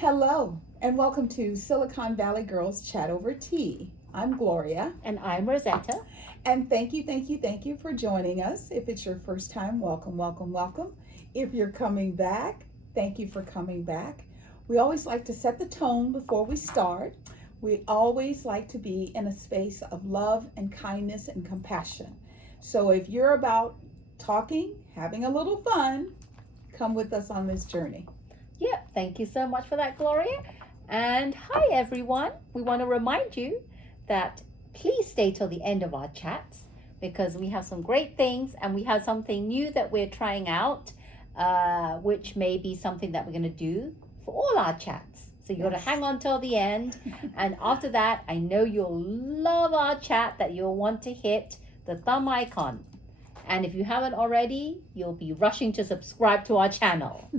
Hello, and welcome to Silicon Valley Girls Chat Over Tea. I'm Gloria, And I'm Rosetta. and thank you for joining us. If it's your first time, welcome, welcome, welcome. If you're coming back, thank you for coming back. We always like to set the tone before we start. We always like to be in a space of love and kindness and compassion. So if you're about talking, having a little fun, come with us on this journey. Yeah, thank you so much for that, Gloria. And hi, everyone. We want to remind you that please stay till the end of our chats because we have some great things and we have something new that we're trying out, which may be something that we're going to do for all our chats. So you got to hang on till the end. And after that, I know you'll love our chat that you'll want to hit the thumb icon. And if you haven't already, you'll be rushing to subscribe to our channel.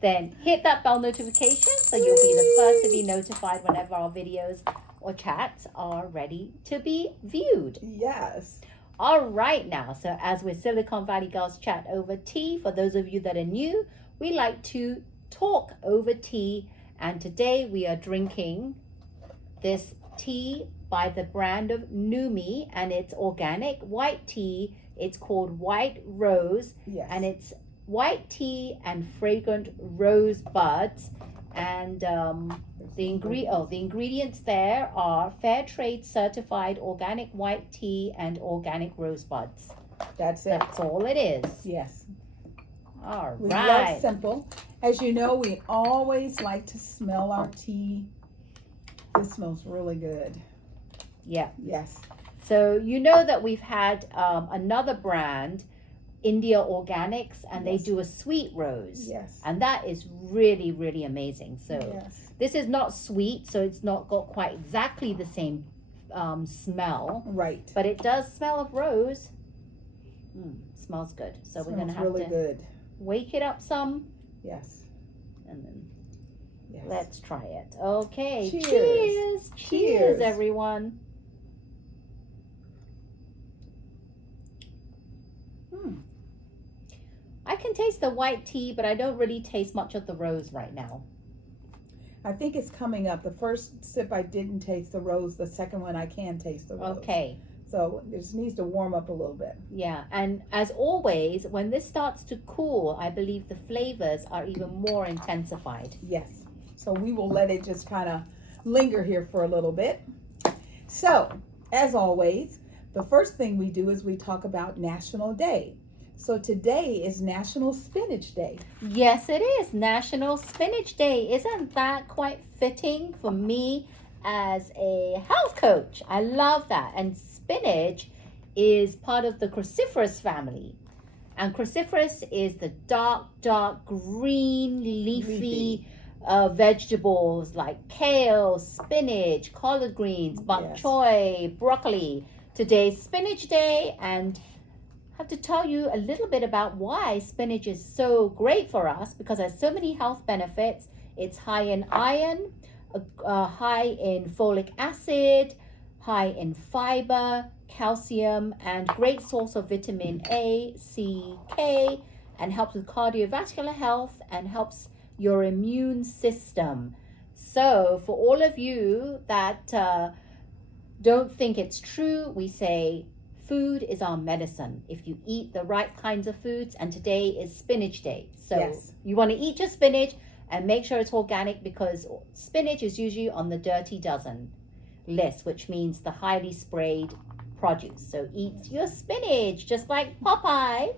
Then hit that bell notification so you'll be the first to be notified whenever our videos or chats are ready to be viewed. Yes. All right now, so as we're Silicon Valley Girls Chat Over Tea, for those of you that are new, we like to talk over tea. And today we are drinking this tea by the brand of Numi, and it's organic white tea. It's called White Rose, and it's white tea and fragrant rose buds. And the ingredients there are fair trade certified organic white tea and organic rose buds. That's it. That's all it is. Yes. All We right. love simple. As you know, we always like to smell our tea. This smells really good. Yeah. Yes. So you know that we've had another brand, India Organics, and they do a sweet rose. Yes. And that is really, really amazing. So this is not sweet, so it's not got quite exactly the same smell. Right. But it does smell of rose. Smells good. So we're going to have really to good. wake it up some. Yes. And then Yes. let's try it. Okay. Cheers. Cheers. Cheers. Cheers, everyone. I can taste the white tea, but I don't really taste much of the rose right now. I think it's coming up. The first sip I didn't taste the rose. The second one I can taste the rose. Okay. So it just needs to warm up a little bit. Yeah, and as always, when this starts to cool, I believe the flavors are even more intensified. Yes. So we will let it just kind of linger here for a little bit. So, as always, the first thing we do is we talk about National Day. So today is National Spinach Day. Yes, it is National Spinach Day. Isn't that quite fitting for me as a health coach? I love that. And spinach is part of the cruciferous family. And cruciferous is the dark green leafy vegetables like kale, spinach, collard greens, bok choy, broccoli. Today's Spinach Day, and I have to tell you a little bit about why spinach is so great for us, because it has so many health benefits. It's high in iron, high in folic acid, high in fiber, calcium, and great source of vitamin A, C, K, and helps with cardiovascular health and helps your immune system. So for all of you that don't think it's true, we say food is our medicine if you eat the right kinds of foods, and today is Spinach Day. So you want to eat your spinach and make sure it's organic, because spinach is usually on the dirty dozen list, which means the highly sprayed produce. So eat your spinach just like Popeye.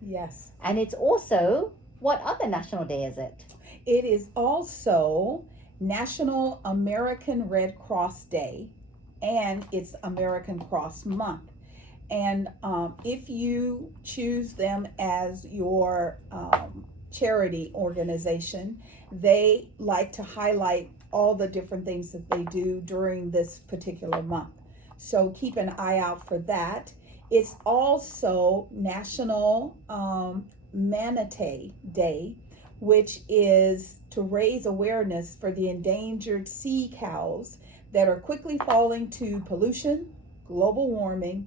Yes. And it's also, what other national day is it? It is also National American Red Cross Day, and it's American Cross Month. And if you choose them as your charity organization, they like to highlight all the different things that they do during this particular month. So keep an eye out for that. It's also National Manatee Day, which is to raise awareness for the endangered sea cows that are quickly falling to pollution, global warming,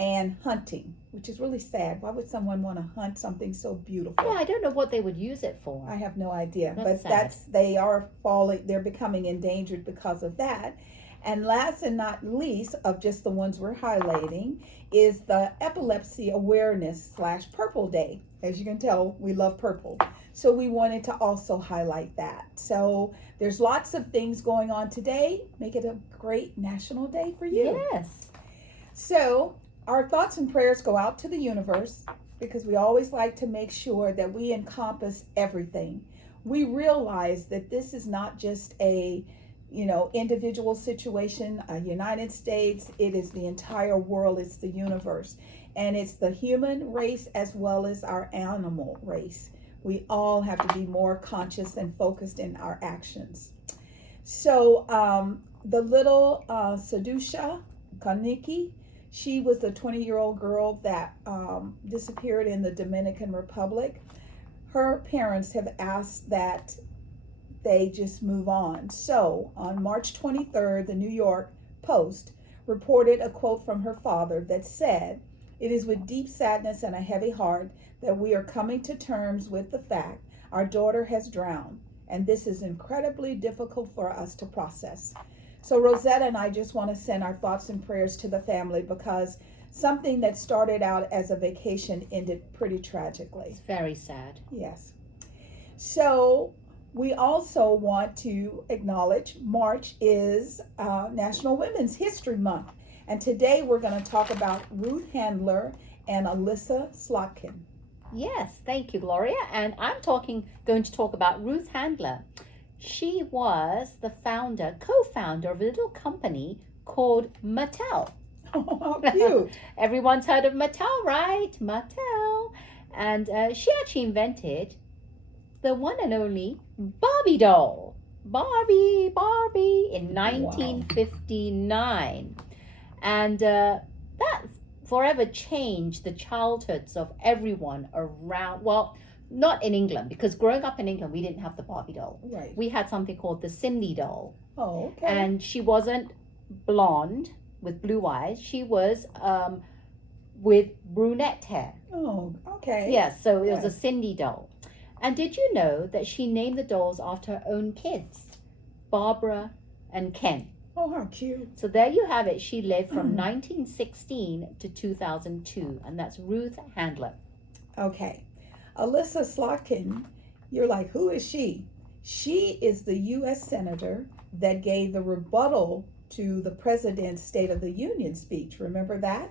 and hunting, which is really sad. Why would someone want to hunt something so beautiful? Yeah, I don't know what they would use it for. I have no idea. That's But sad. they are falling, they're becoming endangered because of that. And last and not least, of just the ones we're highlighting, is the Epilepsy Awareness / Purple Day. As you can tell, we love purple. So we wanted to also highlight that. So there's lots of things going on today. Make it a great national day for you. Yes. So our thoughts and prayers go out to the universe, because we always like to make sure that we encompass everything. We realize that this is not just a individual situation, a United States. It is the entire world. It's the universe. And it's the human race as well as our animal race. We all have to be more conscious and focused in our actions. So the little Sadusha Kaniki, she was the 20-year-old girl that disappeared in the Dominican Republic. Her parents have asked that they just move on. So on March 23rd, the New York Post reported a quote from her father that said, "It is with deep sadness and a heavy heart that we are coming to terms with the fact our daughter has drowned, and this is incredibly difficult for us to process." So Rosetta and I just want to send our thoughts and prayers to the family, because something that started out as a vacation ended pretty tragically. It's very sad. Yes. So we also want to acknowledge March is National Women's History Month. And today we're going to talk about Ruth Handler and Alyssa Slotkin. Yes, thank you, Gloria. And I'm going to talk about Ruth Handler. She was the co-founder of a little company called Mattel. Oh, how cute. Everyone's heard of Mattel, right? Mattel. And she actually invented the one and only Barbie doll. Barbie in 1959. Wow. And that forever changed the childhoods of everyone around. Well, not in England, because growing up in England, we didn't have the Barbie doll. Right. We had something called the Cindy doll. Oh, okay. And she wasn't blonde with blue eyes. She was with brunette hair. Oh, okay. Yes, so it was a Cindy doll. And did you know that she named the dolls after her own kids, Barbara and Ken? Oh, how cute. So there you have it. She lived from 1916 to 2002, and that's Ruth Handler. Okay. Alyssa Slotkin, you're like, who is she? She is the U.S. Senator that gave the rebuttal to the President's State of the Union speech. Remember that?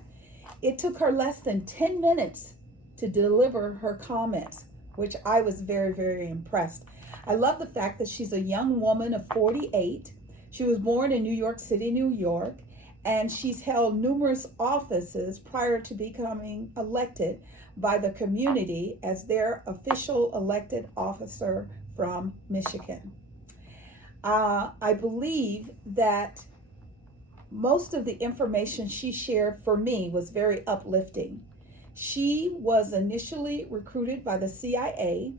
It took her less than 10 minutes to deliver her comments, which I was very, very impressed. I love the fact that she's a young woman of 48. She was born in New York City, New York, and she's held numerous offices prior to becoming elected by the community as their official elected officer from Michigan. I believe that most of the information she shared for me was very uplifting. She was initially recruited by the CIA.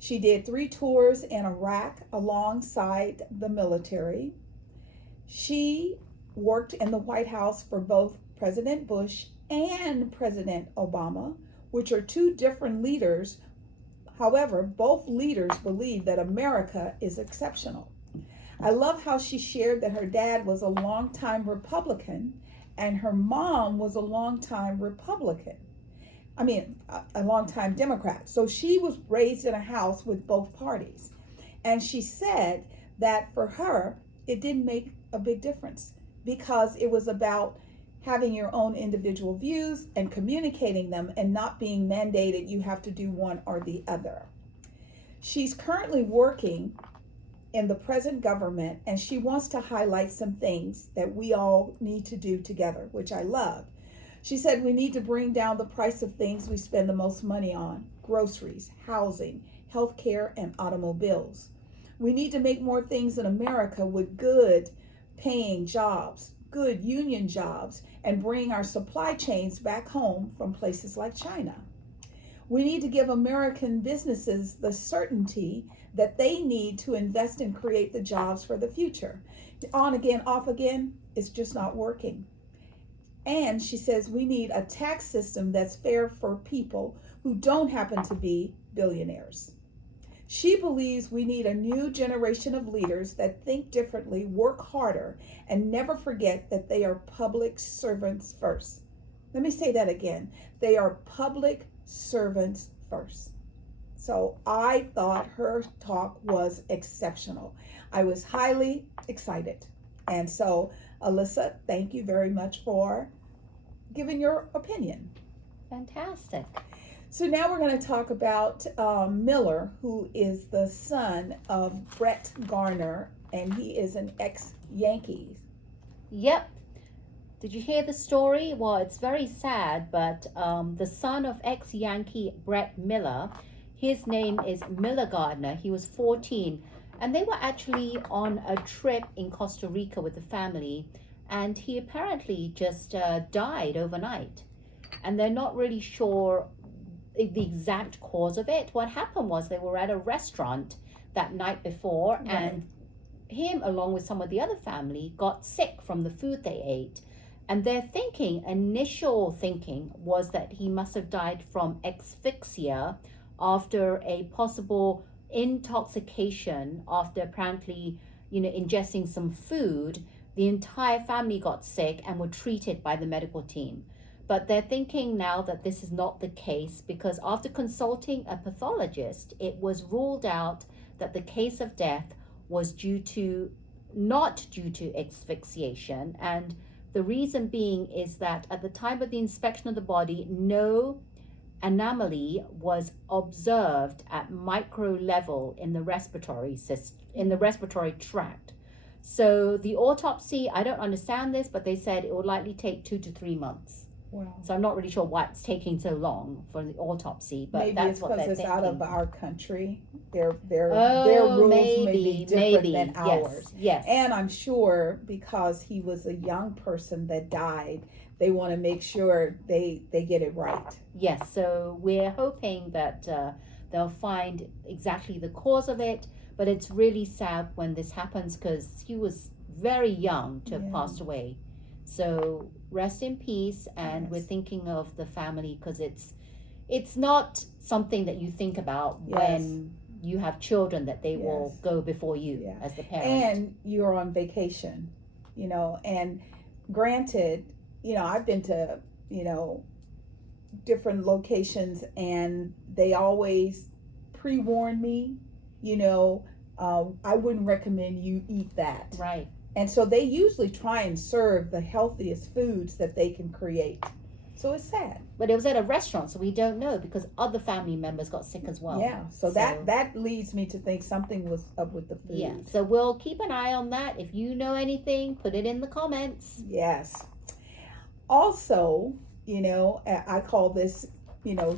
She did 3 tours in Iraq alongside the military. She worked in the White House for both President Bush and President Obama, which are 2 different leaders. However, both leaders believe that America is exceptional. I love how she shared that her dad was a longtime Republican and her mom was a longtime a longtime Democrat. So she was raised in a house with both parties. And she said that for her, it didn't make a big difference, because it was about having your own individual views and communicating them and not being mandated you have to do one or the other. She's currently working in the present government, and she wants to highlight some things that we all need to do together, which I love. She said we need to bring down the price of things we spend the most money on: groceries, housing, healthcare, and automobiles. We need to make more things in America with good paying jobs, good union jobs, and bring our supply chains back home from places like China. We need to give American businesses the certainty that they need to invest and create the jobs for the future. On again, off again, it's just not working. And she says we need a tax system that's fair for people who don't happen to be billionaires. She believes we need a new generation of leaders that think differently, work harder, and never forget that they are public servants first. Let me say that again. They are public servants first. So I thought her talk was exceptional. I was highly excited. And so, Alyssa, thank you very much for giving your opinion. Fantastic. So now we're going to talk about Miller, who is the son of Brett Garner, and he is an ex-Yankee. Yep. Did you hear the story? Well, it's very sad, but the son of ex-Yankee Brett Miller, his name is Miller Gardner. He was 14, and they were actually on a trip in Costa Rica with the family, and he apparently just died overnight. And they're not really sure the exact cause of it. What happened was they were at a restaurant that night before, Right. and him, along with some of the other family, got sick from the food they ate. And their initial thinking was that he must have died from asphyxia after a possible intoxication after apparently, ingesting some food. The entire family got sick and were treated by the medical team. But they're thinking now that this is not the case, because after consulting a pathologist, it was ruled out that the case of death was not due to asphyxiation. And the reason being is that at the time of the inspection of the body, no anomaly was observed at micro level in the respiratory tract. So the autopsy, I don't understand this, but they said it would likely take 2 to 3 months. Wow. So I'm not really sure why it's taking so long for the autopsy, but Maybe that's it's what they're because it's thinking. out of our country. Their rules may be different than ours. Yes. And I'm sure because he was a young person that died, they want to make sure they get it right. Yes, so we're hoping that they'll find exactly the cause of it, but it's really sad when this happens because he was very young to have passed away. So rest in peace, and Yes. we're thinking of the family because it's not something that you think about Yes. when you have children, that they will Yes. go before you Yeah. as the parent. And you're on vacation, and granted, I've been to, different locations, and they always pre-warn me, I wouldn't recommend you eat that. Right. And so they usually try and serve the healthiest foods that they can create. So it's sad. But it was at a restaurant, so we don't know because other family members got sick as well. Yeah. So that leads me to think something was up with the food. Yeah. So we'll keep an eye on that. If you know anything, put it in the comments. Yes. Also, I call this,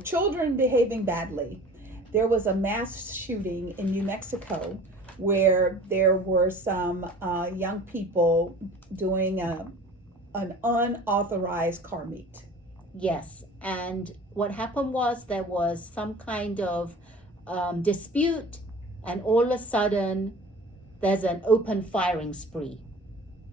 children behaving badly. There was a mass shooting in New Mexico where there were some young people doing an unauthorized car meet. Yes, and what happened was there was some kind of dispute, and all of a sudden there's an open firing spree.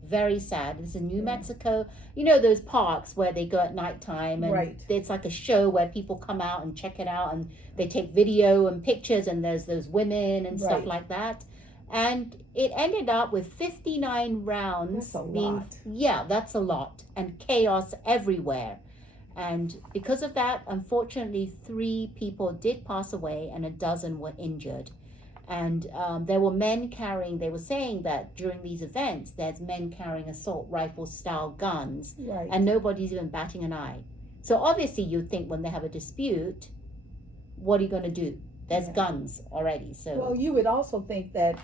Very sad. This is in New Mexico. Those parks where they go at nighttime, and Right. it's like a show where people come out and check it out, and they take video and pictures, and there's those women and stuff Right. like that. And it ended up with 59 rounds. That's a being, lot. Yeah, that's a lot. And chaos everywhere. And because of that, unfortunately, 3 people did pass away and a dozen were injured. And there were men they were saying that during these events, there's men carrying assault rifle style guns, Right. and nobody's even batting an eye. So obviously you'd think when they have a dispute, what are you going to do? There's guns already. So Well, you would also think that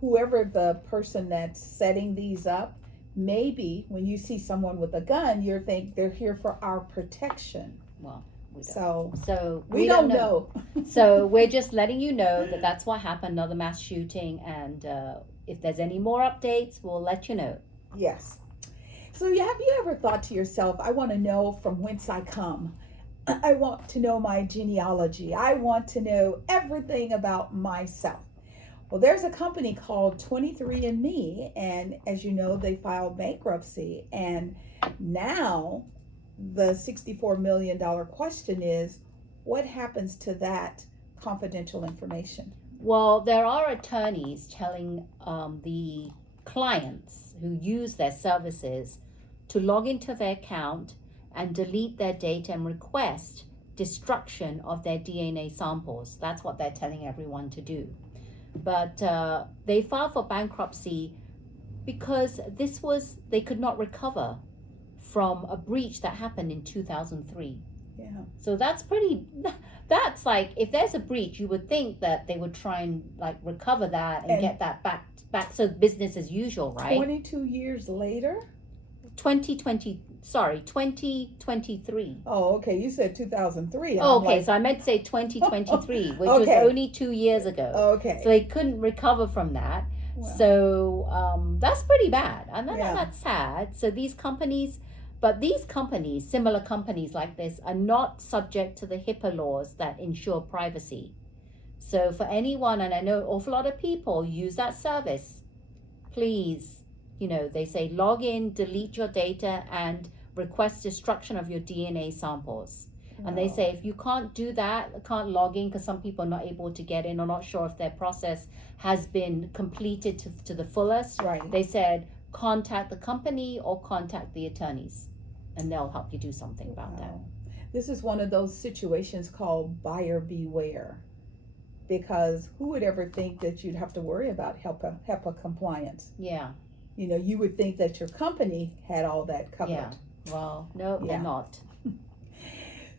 whoever the person that's setting these up, maybe when you see someone with a gun, you think they're here for our protection. well, we don't. So We don't know. So we're just letting you know that that's what happened, another mass shooting, and if there's any more updates, we'll let you know. Yes. So have you ever thought to yourself, I want to know from whence I come. I want to know my genealogy. I want to know everything about myself. Well, there's a company called 23andMe, and as you know, they filed bankruptcy. And now the $64 million question is, what happens to that confidential information? Well, there are attorneys telling the clients who use their services to log into their account and delete their data and request destruction of their DNA samples. That's what they're telling everyone to do. But they filed for bankruptcy because they could not recover from a breach that happened in 2003. Yeah. So that's like, if there's a breach, you would think that they would try and like recover that and get that back. So business as usual, right? 22 years later? 2023. Oh, okay. You said 2003. Oh, okay. So I meant to say 2023, which was Okay. only 2 years ago. Okay. So they couldn't recover from that. Wow. So that's pretty bad. And Yeah. that's sad. So these companies, similar companies like this, are not subject to the HIPAA laws that ensure privacy. So for anyone, and I know an awful lot of people use that service, please, they say log in, delete your data, and request destruction of your DNA samples. Wow. And they say if you can't do that, can't log in because some people are not able to get in or not sure if their process has been completed to the fullest. Right. They said contact the company or contact the attorneys, and they'll help you do something about that. This is one of those situations called buyer beware, because who would ever think that you'd have to worry about HIPAA compliance? Yeah. You would think that your company had all that covered. Yeah. Well, no, Yeah. they're not.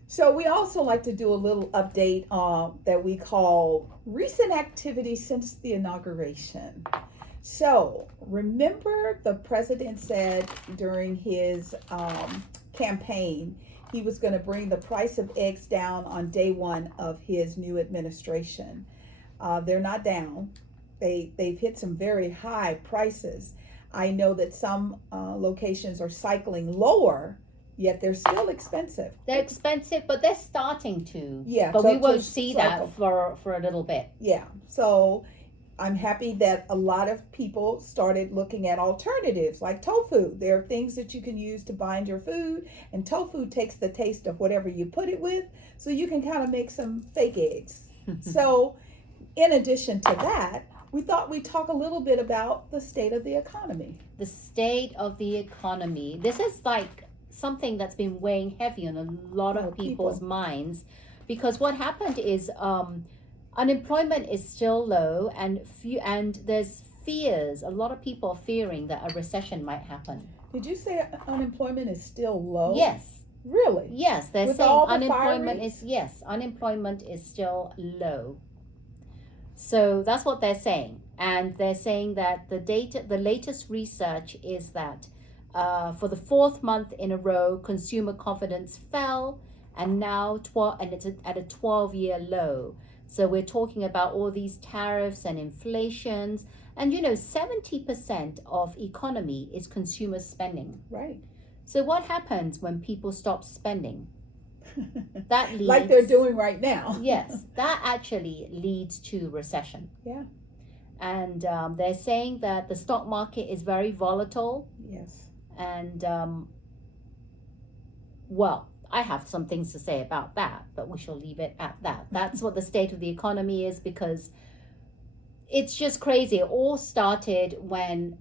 So we also like to do a little update that we call recent activity since the inauguration. So remember, the president said during his campaign he was going to bring the price of eggs down on day one of his new administration. They're not down. They've hit some very high prices. I know that some locations are cycling lower, yet they're still expensive. They're expensive, but they're starting to. Yeah, But so- we won't so see cycle. that for a little bit. Yeah, so I'm happy that a lot of people started looking at alternatives like tofu. There are things that you can use to bind your food, and tofu takes the taste of whatever you put it with, so you can kind of make some fake eggs. So in addition to that, we thought we'd talk a little bit about the state of the economy. The state of the economy. This is like something that's been weighing heavy on a lot of people's minds, because what happened is unemployment is still low, and there's fears. A lot of people are fearing that a recession might happen. Did you say unemployment is still low? Yes. Really? Yes, they're With saying all the unemployment fire unemployment is still low. So that's what they're saying. And they're saying that the latest research is that for the fourth month in a row, consumer confidence fell, and now it's at a 12-year low. So we're talking about all these tariffs and inflations, and 70% of economy is consumer spending. Right. So what happens when people stop spending? That leads, like they're doing right now. Yes, that actually leads to recession. Yeah. And they're saying that the stock market is very volatile. Yes. And well, I have some things to say about that, but we shall leave it at that. That's what the state of the economy is, because it's just crazy. It all started when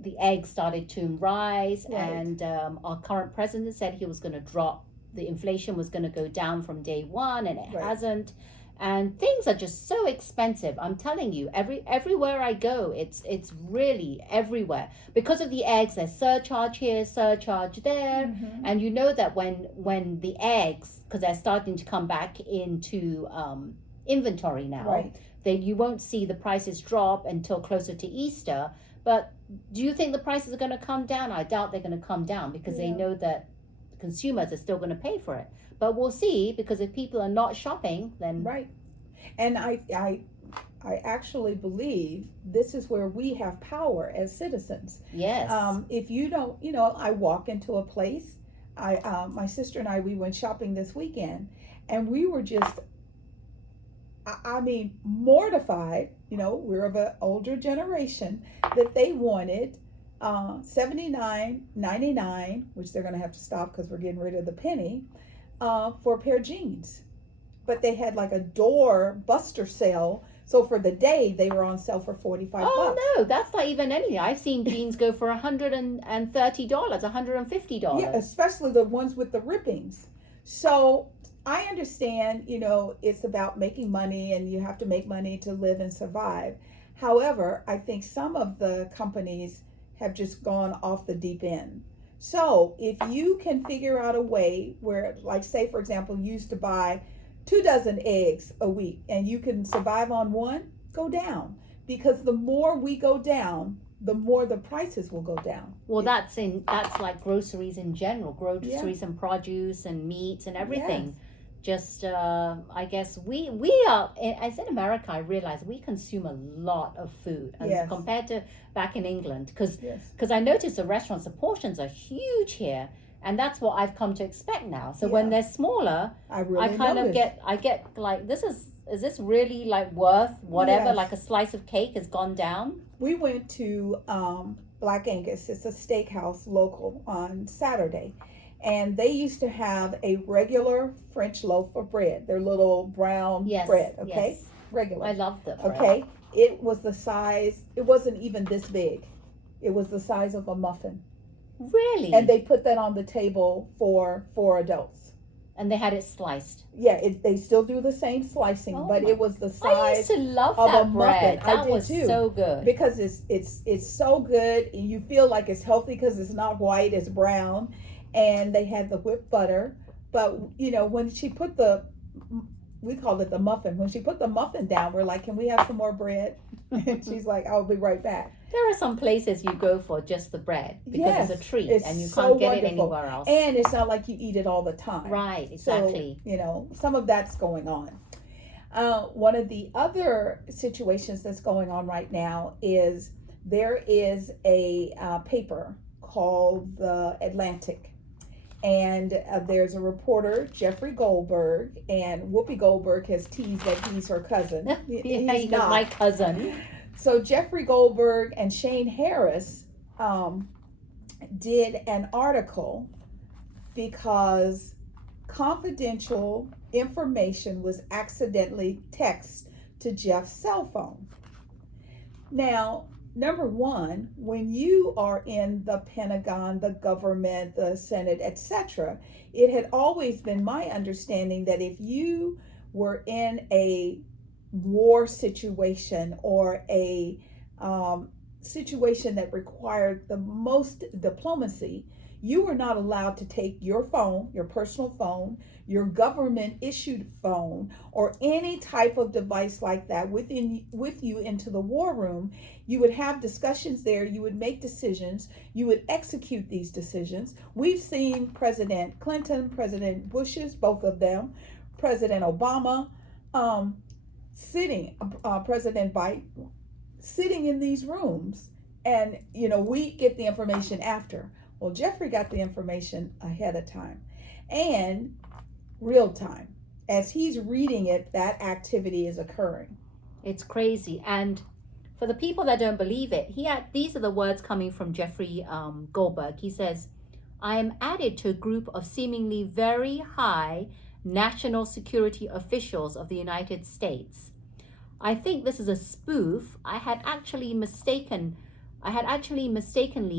the eggs started to rise, Right. and our current president said he was going to drop, the inflation was going to go down from day one, and it Right. hasn't. And things are just so expensive. I'm telling you, everywhere I go, it's really everywhere. Because of the eggs, there's surcharge here, surcharge there. Mm-hmm. And you know that when the eggs, because they're starting to come back into inventory now, Right. then you won't see the prices drop until closer to Easter. But do you think the prices are going to come down? I doubt they're going to come down, because they Yeah. know that consumers are still going to pay for it. But we'll see, because if people are not shopping, then Right. And I actually believe this is where we have power as citizens. yes. If you don't, I walk into a place. My sister and we went shopping this weekend, and we were just, I mean, mortified. we're of an older generation, that they wanted $79.99, which they're going to have to stop because we're getting rid of the penny, for a pair of jeans. But they had like a door buster sale. So for the day, they were on sale for $45. Oh no, that's not even anything. I've seen jeans go for $130, $150. Yeah, especially the ones with the rippings. So I understand, it's about making money and you have to make money to live and survive. However, I think some of the companies have just gone off the deep end. So if you can figure out a way where, like, say, for example, you used to buy 2 dozen eggs a week and you can survive on one, go down. Because the more we go down, the more the prices will go down. Well, that's like groceries in general, groceries and produce and meats and everything. Yes. Just I guess we are, as in America, I realize we consume a lot of food, and Yes. compared to back in England, because Yes. I noticed the restaurants, the portions are huge here, and that's what I've come to expect now. So when they're smaller, I really kind of noticed. get like, is this really like worth whatever? Yes. Like a slice of cake has gone down. We went to Black Angus. It's a steakhouse local on Saturday. And they used to have a regular French loaf of bread, their little brown bread, okay? Yes. Regular. I love them. Okay? It was the size, it wasn't even this big. It was the size of a muffin. Really? And they put that on the table for 4 adults. And they had it sliced. Yeah, they still do the same slicing, but it was the I size used to love of a that bread. muffin. I That did was too. so good. because it's so good and you feel like it's healthy because it's not white, it's brown. And they had the whipped butter. But, when she put we called it the muffin. When she put the muffin down, we're like, can we have some more bread? And she's like, I'll be right back. There are some places you go for just the bread because Yes, it's a treat it's and you so can't get it wonderful. anywhere else. And it's not like you eat it all the time. Right, exactly. So, some of that's going on. One of the other situations that's going on right now is there is a paper called The Atlantic. And there's a reporter, Jeffrey Goldberg, and Whoopi Goldberg has teased that he's her cousin. He's not my cousin. So Jeffrey Goldberg and Shane Harris did an article because confidential information was accidentally texted to Jeff's cell phone. Now, number one, when you are in the Pentagon, the government, the Senate, etc., it had always been my understanding that if you were in a war situation or a situation that required the most diplomacy, you were not allowed to take your phone, your personal phone, your government issued phone, or any type of device like that with you into the war room. You would have discussions there, you would make decisions, you would execute these decisions. We've seen President Clinton, President Bush's, both of them, President Obama, President Biden, sitting in these rooms, and we get the information after. Well, Jeffrey got the information ahead of time and real time. As he's reading it, that activity is occurring. It's crazy. And for the people that don't believe it, these are the words coming from Jeffrey Goldberg. He says, I am added to a group of seemingly very high national security officials of the United States. I think this is a spoof. I had actually mistakenly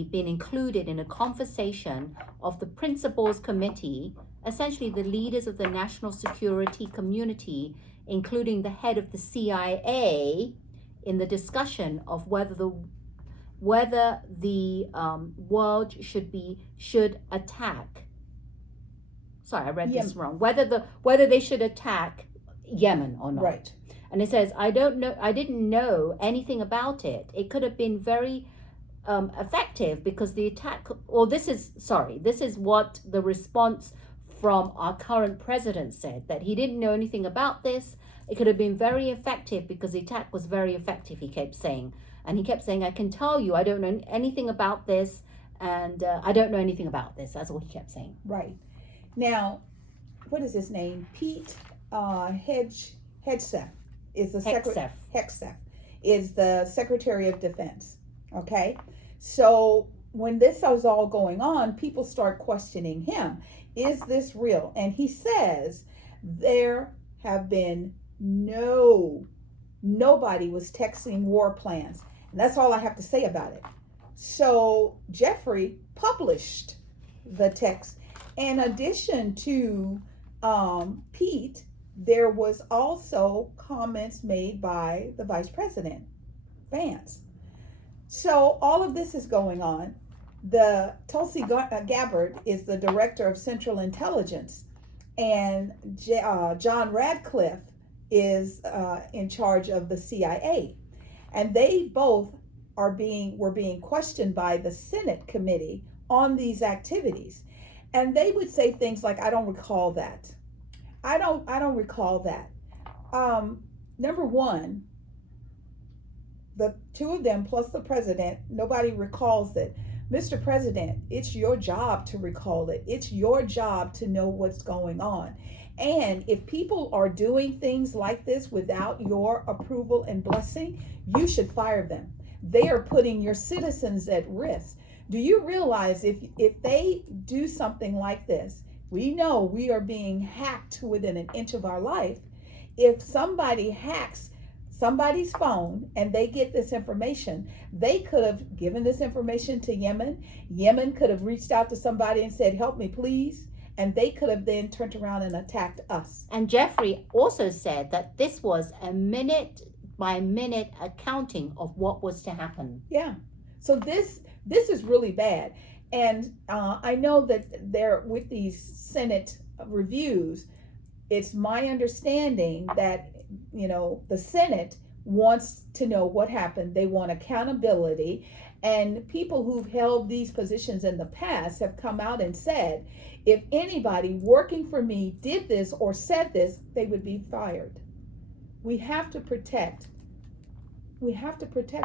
been included in a conversation of the Principals Committee, essentially the leaders of the national security community, including the head of the CIA, in the discussion of whether the world should attack. Sorry, I read this wrong. Whether they should attack Yemen or not. Right. And it says, I didn't know anything about it. It could have been very effective because the attack, this is what the response from our current president said, that he didn't know anything about this. It could have been very effective because the attack was very effective, he kept saying. And he kept saying, I can tell you, I don't know anything about this, and I don't know anything about this. That's what he kept saying. Right. Now, what is his name? Pete Hegseth is the secretary. Hegseth is the Secretary of Defense. Okay, so when this was all going on, people start questioning him. Is this real? And he says there have been nobody was texting war plans. And that's all I have to say about it. So Jeffrey published the text. In addition to Pete, there was also comments made by the Vice President, Vance. So all of this is going on. The Tulsi Gabbard is the Director of Central Intelligence, and John Radcliffe is in charge of the CIA, and they both were being questioned by the Senate committee on these activities, and they would say things like, "I don't recall that. I don't recall that." Number one, the two of them plus the president, nobody recalls it. Mr. President, it's your job to recall it. It's your job to know what's going on. And if people are doing things like this without your approval and blessing, you should fire them. They are putting your citizens at risk. Do you realize if they do something like this, we know we are being hacked within an inch of our life. If somebody hacks somebody's phone and they get this information, they could have given this information to Yemen. Yemen could have reached out to somebody and said, "Help me, please." And they could have then turned around and attacked us. And Jeffrey also said that this was a minute by minute accounting of what was to happen. Yeah. So this is really bad. And I know that there, with these Senate reviews, it's my understanding that, the Senate wants to know what happened. They want accountability. And people who've held these positions in the past have come out and said, if anybody working for me did this or said this, they would be fired. We have to protect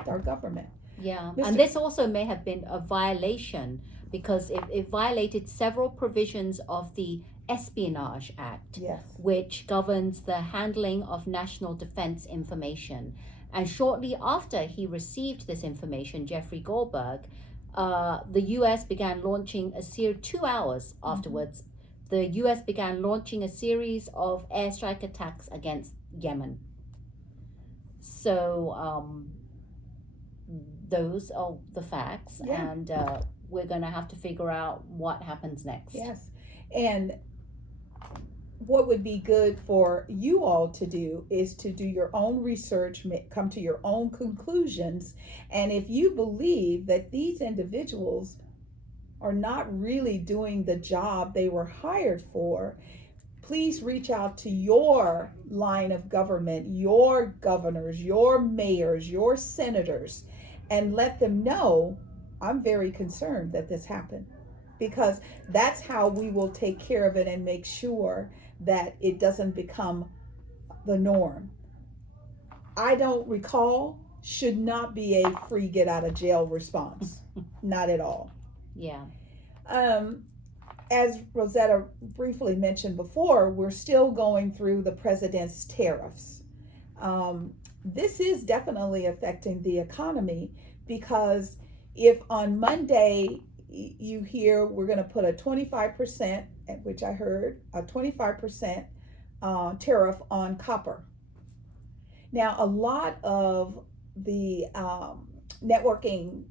our government. Yeah, and this also may have been a violation because it violated several provisions of the Espionage Act, yes, which governs the handling of national defense information. And shortly after he received this information, Jeffrey Goldberg, the U.S. began launching a series, 2 hours afterwards, the U.S. began launching a series of airstrike attacks against Yemen. So those are the facts, yeah. And we're going to have to figure out what happens next. Yes, and what would be good for you all to do is to do your own research, come to your own conclusions, and if you believe that these individuals are not really doing the job they were hired for, please reach out to your line of government, your governors, your mayors, your senators, and let them know, I'm very concerned that this happened, because that's how we will take care of it and make sure that it doesn't become the norm. I don't recall should not be a free get out of jail response. Not at all. Yeah. As Rosetta briefly mentioned before, we're still going through the president's tariffs. This is definitely affecting the economy, because if on Monday you hear we're going to put a 25%, which I heard, a 25% tariff on copper. Now, a lot of the networking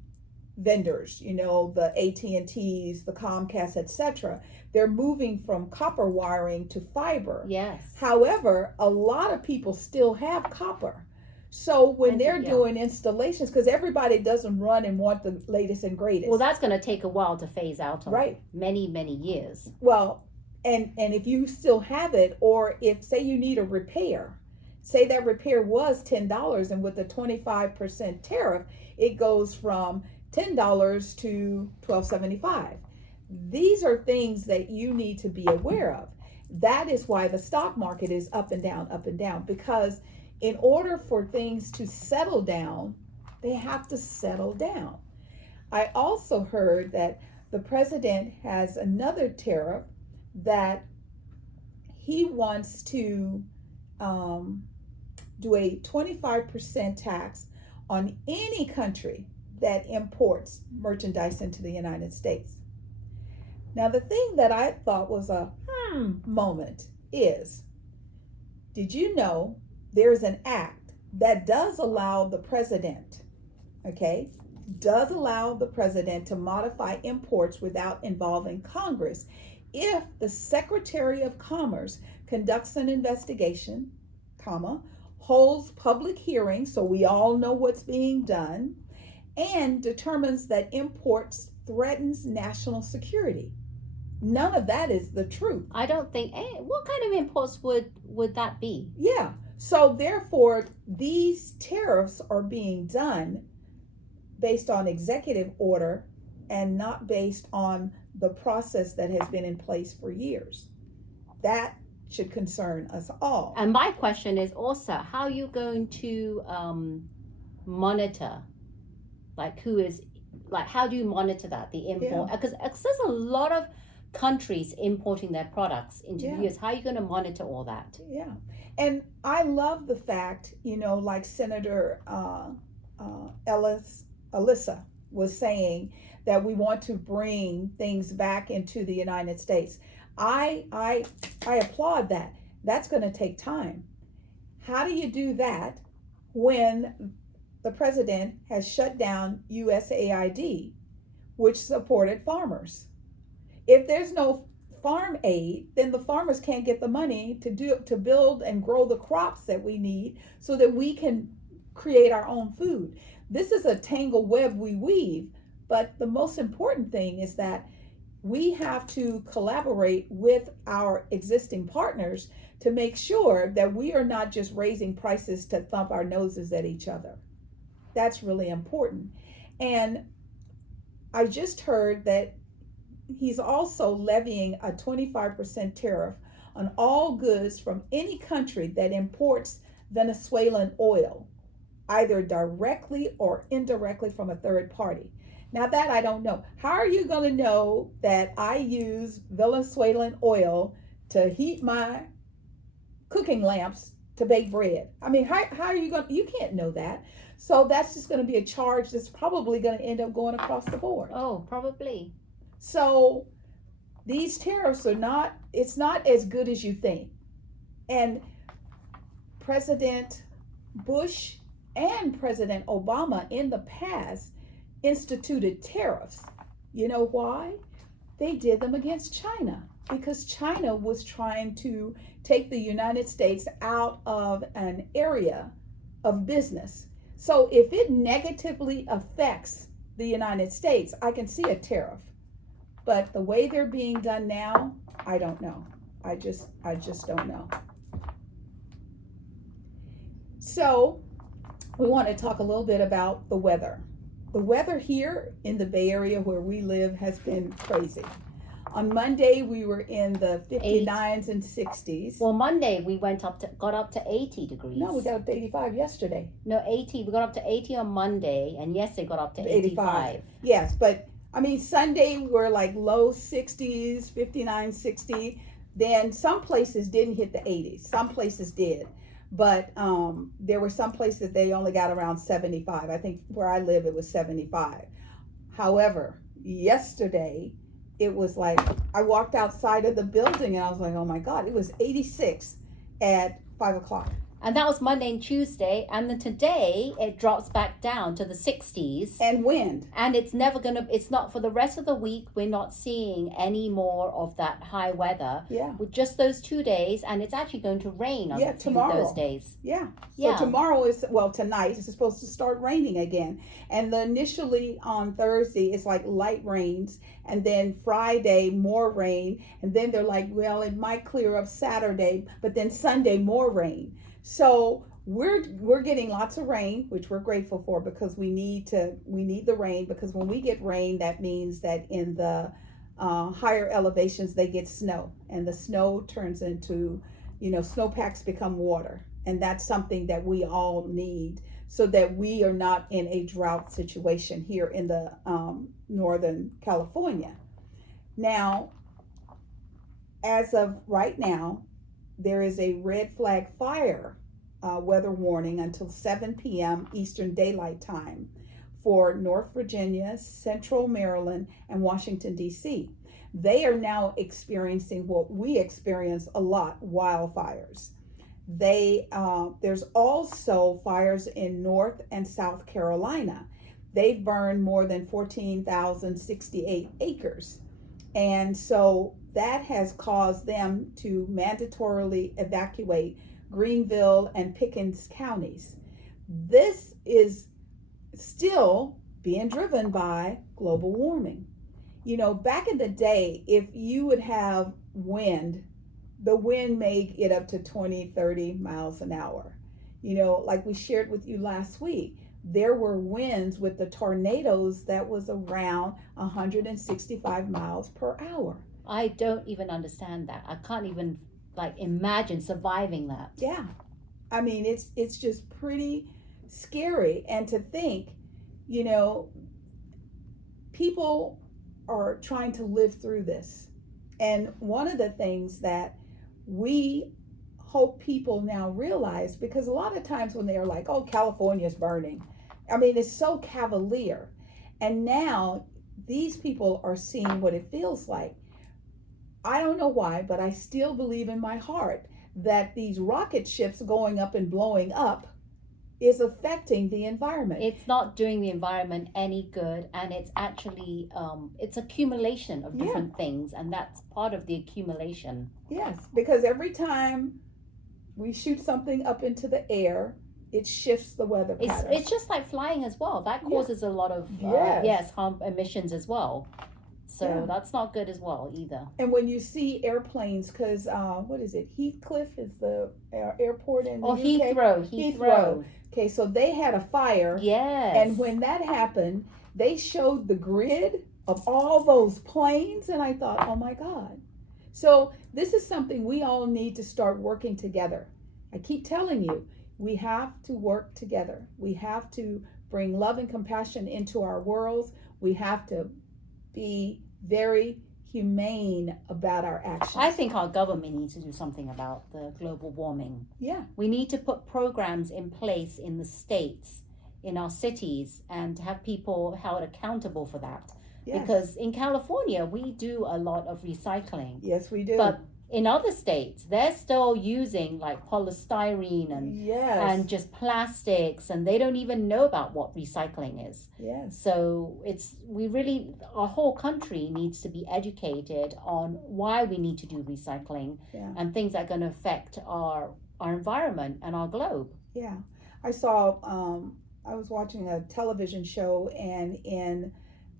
vendors, the AT&Ts, the Comcast, etc., they're moving from copper wiring to fiber. Yes. However, a lot of people still have copper. So when they're doing installations, because everybody doesn't run and want the latest and greatest. Well, that's going to take a while to phase out. Right. Many, many years. Well, and if you still have it, or if, say, you need a repair, say that repair was $10, and with the 25% tariff, it goes from $10 to $12.75. These are things that you need to be aware of. That is why the stock market is up and down, because in order for things to settle down, they have to settle down. I also heard that the president has another tariff that he wants to do a 25% tax on any country that imports merchandise into the United States. Now, the thing that I thought was a moment is, did you know there's an act that does allow the president, okay, does allow the president to modify imports without involving Congress if the Secretary of Commerce conducts an investigation, comma, holds public hearings so we all know what's being done, and determines that imports threatens national security. None of that is the truth. I don't think. What kind of imports would that be? Yeah. So therefore, these tariffs are being done based on executive order and not based on the process that has been in place for years. That should concern us all. And my question is also, how are you going to monitor, like how do you monitor that, the import? Because there's a lot of countries importing their products into the US. How are you going to monitor all that? Yeah. And I love the fact, like Senator Alyssa was saying, that we want to bring things back into the United States. I applaud that. That's going to take time. How do you do that when the president has shut down USAID, which supported farmers? If there's no farm aid, then the farmers can't get the money to build and grow the crops that we need so that we can create our own food. This is a tangled web we weave, but the most important thing is that we have to collaborate with our existing partners to make sure that we are not just raising prices to thump our noses at each other. That's really important. And I just heard that he's also levying a 25% tariff on all goods from any country that imports Venezuelan oil, either directly or indirectly from a third party. Now that I don't know. How are you going to know that I use Venezuelan oil to heat my cooking lamps to bake bread? I mean, how are you going to, you can't know that. So that's just going to be a charge that's probably going to end up going across the board. Oh, probably. So these tariffs it's not as good as you think. And President Bush and President Obama in the past instituted tariffs. You know why? They did them against China because China was trying to take the United States out of an area of business. So if it negatively affects the United States, I can see a tariff. But the way they're being done now, I don't know. I just don't know. So we want to talk a little bit about the weather. The weather here in the Bay Area where we live has been crazy. On Monday, we were in the 59s and 60s. Well, Monday we got up to 80 degrees. No, we got up to 85 yesterday. No, 80. We got up to 80 on Monday, and yesterday got up to 85. Yes, but I mean, Sunday we're like low 60s, 59, 60. Then some places didn't hit the 80s. Some places did. But there were some places they only got around 75. I think where I live, it was 75. However, yesterday, it was like, I walked outside of the building and I was like, oh my God, it was 86 at 5 o'clock. And that was Monday and Tuesday. And then today it drops back down to the 60s. And wind. And it's not for the rest of the week. We're not seeing any more of that high weather. Yeah. With just those 2 days. And it's actually going to rain on tomorrow. Those days. Yeah. So tomorrow tonight it's supposed to start raining again. And initially on Thursday, it's like light rains. And then Friday, more rain. And then they're like, well, it might clear up Saturday. But then Sunday, more rain. So we're getting lots of rain, which we're grateful for because we need the rain, because when we get rain, that means that in the higher elevations they get snow, and the snow turns into, snowpacks become water, and that's something that we all need so that we are not in a drought situation here in the Northern California. Now, as of right now, there is a red flag fire weather warning until 7 p.m. Eastern Daylight Time for North Virginia, Central Maryland, and Washington, D.C. They are now experiencing what we experience a lot, wildfires. There's also fires in North and South Carolina. They've burned more than 14,068 acres. And so that has caused them to mandatorily evacuate Greenville and Pickens counties. This is still being driven by global warming. You know, back in the day, if you would have wind, the wind may get up to 20, 30 miles an hour. You know, like we shared with you last week, there were winds with the tornadoes that was around 165 miles per hour. I don't even understand that. I can't even imagine surviving that. Yeah. I mean, it's just pretty scary. And to think, you know, people are trying to live through this. And one of the things that we hope people now realize, because a lot of times when they're like, oh, California's burning, I mean, it's so cavalier. And now these people are seeing what it feels like. I don't know why, but I still believe in my heart that these rocket ships going up and blowing up is affecting the environment. It's not doing the environment any good, and it's actually it's accumulation of different things, and that's part of the accumulation. Yes, because every time we shoot something up into the air, it shifts the weather pattern. It's just like flying as well. That causes a lot of harm emissions as well. So that's not good as well either. And when you see airplanes, because what is it? Heathcliff is the airport in the UK? Heathrow. Okay, so they had a fire. Yes. And when that happened, they showed the grid of all those planes, and I thought, oh my God. So this is something we all need to start working together. I keep telling you, we have to work together. We have to bring love and compassion into our worlds. We have to be very humane about our actions. I think our government needs to do something about the global warming. Yeah. We need to put programs in place in the states, in our cities, and have people held accountable for that. Yes. Because in California, we do a lot of recycling. Yes, we do. But in other states, they're still using like polystyrene and just plastics, and they don't even know about what recycling is. Yes. So our whole country needs to be educated on why we need to do recycling and things that are going to affect our environment and our globe. Yeah. I saw, I was watching a television show, and in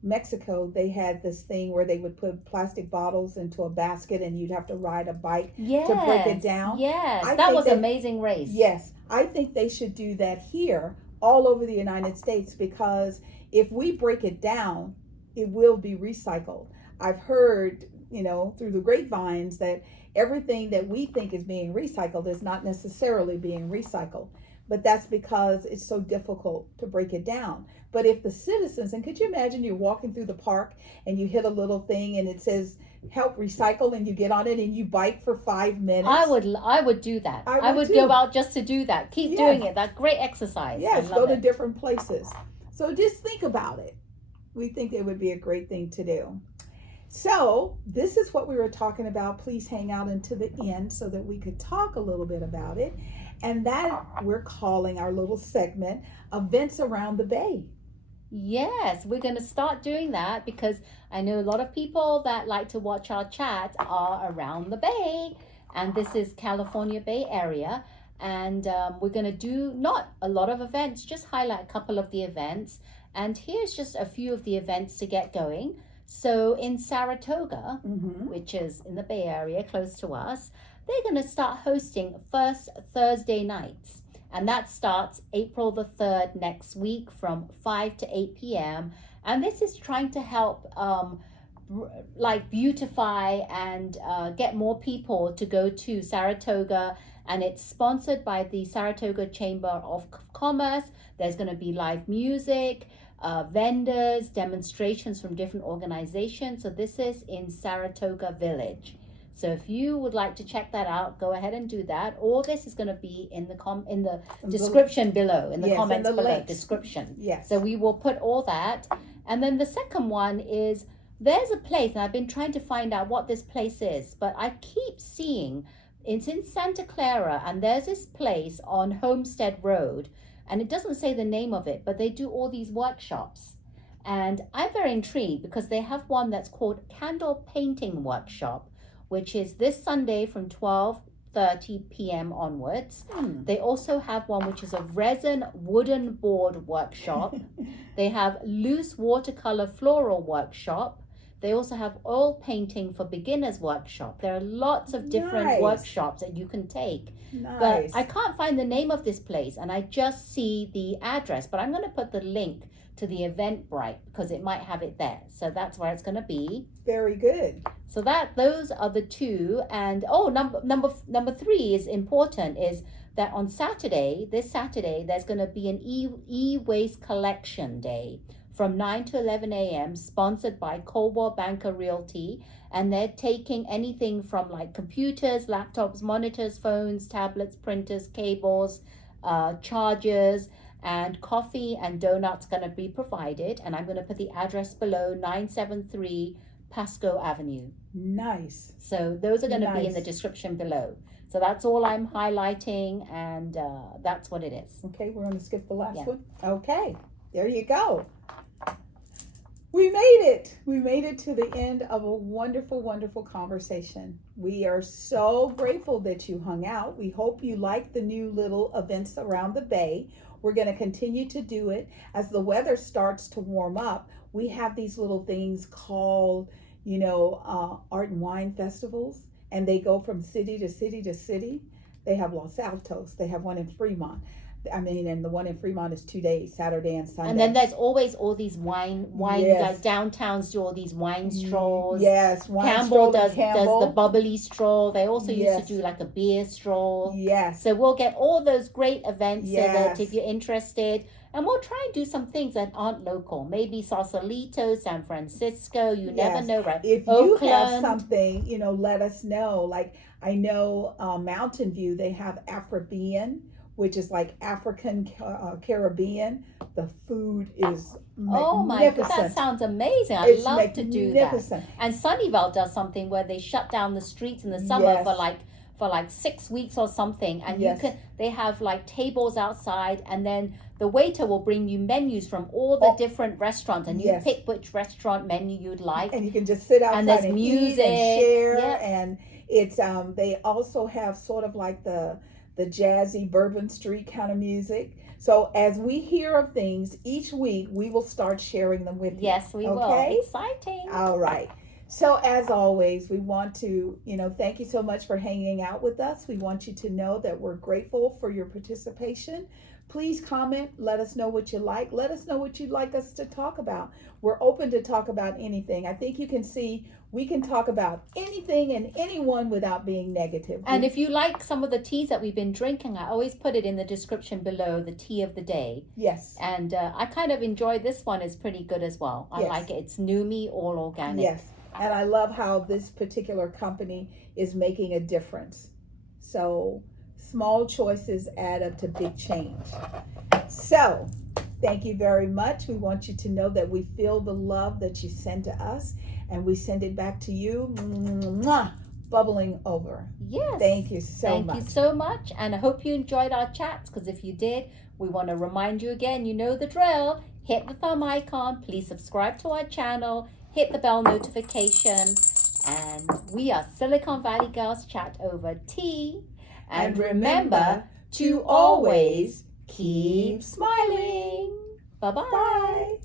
Mexico, they had this thing where they would put plastic bottles into a basket and you'd have to ride a bike to break it down. Yes, that was Amazing Race. Yes, I think they should do that here all over the United States, because if we break it down, it will be recycled. I've heard, through the grapevines, that everything that we think is being recycled is not necessarily being recycled. But that's because it's so difficult to break it down. But if the citizens, and could you imagine you're walking through the park and you hit a little thing and it says help recycle, and you get on it and you bike for 5 minutes? I would do that. I would go out just to do that. Keep doing it. That's great exercise. Yes, go to different places. So just think about it. We think it would be a great thing to do. So this is what we were talking about. Please hang out until the end so that we could talk a little bit about it. And that we're calling our little segment Events Around the Bay. Yes, we're going to start doing that because I know a lot of people that like to watch our chat are around the Bay. And this is California Bay Area. And we're going to do not a lot of events, just highlight a couple of the events. And here's just a few of the events to get going. So in Saratoga, which is in the Bay Area close to us, they're going to start hosting First Thursday nights. And that starts April the 3rd next week from 5 to 8 p.m. And this is trying to help beautify and get more people to go to Saratoga. And it's sponsored by the Saratoga Chamber of Commerce. There's going to be live music, vendors, demonstrations from different organizations. So this is in Saratoga Village. So if you would like to check that out, go ahead and do that. All this is going to be in the description below, in the comments in the below, links. description. Yes. So we will put all that. And then the second one is, there's a place, and I've been trying to find out what this place is, but I keep seeing it's in Santa Clara, and there's this place on Homestead Road, and it doesn't say the name of it, but they do all these workshops. And I'm very intrigued because they have one that's called Candle Painting Workshop, which is this Sunday from 12:30 p.m. onwards. They also have one which is a resin wooden board workshop. They have loose watercolor floral workshop. They also have oil painting for beginners workshop. There are lots of different workshops that you can take. But I can't find the name of this place, and I just see the address. But I'm going to put the link to the Eventbrite because it might have it there. So that's where it's going to be. Very good. So those are the two. And number three is important, is that on this Saturday, there's going to be an e-waste collection day from 9 to 11 a.m. sponsored by Coldwell Banker Realty. And they're taking anything from like computers, laptops, monitors, phones, tablets, printers, cables, chargers, and coffee and donuts going to be provided. And I'm going to put the address below, 973 Pacoe Avenue. Nice. So those are going to be in the description below. So that's all I'm highlighting, and that's what it is. Okay, we're going to skip the last one. Okay, there you go. We made it. We made it to the end of a wonderful, wonderful conversation. We are so grateful that you hung out. We hope you like the new little events around the Bay. We're going to continue to do it. As the weather starts to warm up, we have these little things called, art and wine festivals, and they go from city to city to city. They have Los Altos. They have one in Fremont. And the one in Fremont is 2 days, Saturday and Sunday. And then there's always all these wine, like downtowns do all these wine strolls. Yes, wine Campbell does the bubbly stroll. They also used to do like a beer stroll. Yes. So we'll get all those great events so that if you're interested, and we'll try and do some things that aren't local. Maybe Sausalito, San Francisco, you never know, right? If you have something, let us know. Like I know Mountain View, they have Afrobean, which is like African Caribbean. The food is magnificent. Oh my God, that sounds amazing. I'd love to do that. And Sunnyvale does something where they shut down the streets in the summer for like 6 weeks or something. And they have like tables outside, and then the waiter will bring you menus from all the different restaurants, and you pick which restaurant menu you'd like. And you can just sit outside and there's music eat and share. And it's they also have sort of like the jazzy Bourbon Street kind of music. So as we hear of things each week, we will start sharing them with you. Yes, we will. Exciting. All right. So as always, we want to, thank you so much for hanging out with us. We want you to know that we're grateful for your participation. Please comment. Let us know what you like. Let us know what you'd like us to talk about. We're open to talk about anything. I think you can see we can talk about anything and anyone without being negative. And if you like some of the teas that we've been drinking, I always put it in the description below, the tea of the day. Yes. And I kind of enjoy this one. It's pretty good as well. I like it. It's Numi, all organic. Yes. And I love how this particular company is making a difference. So small choices add up to big change. So thank you very much. We want you to know that we feel the love that you send to us, and we send it back to you. Mwah, bubbling over. Yes. Thank you so much. Thank you so much. And I hope you enjoyed our chats, because if you did, we want to remind you again, you know the drill. Hit the thumb icon. Please subscribe to our channel. Hit the bell notification. And we are Silicon Valley Girls Chat over tea. And remember to always keep smiling. Bye-bye. Bye.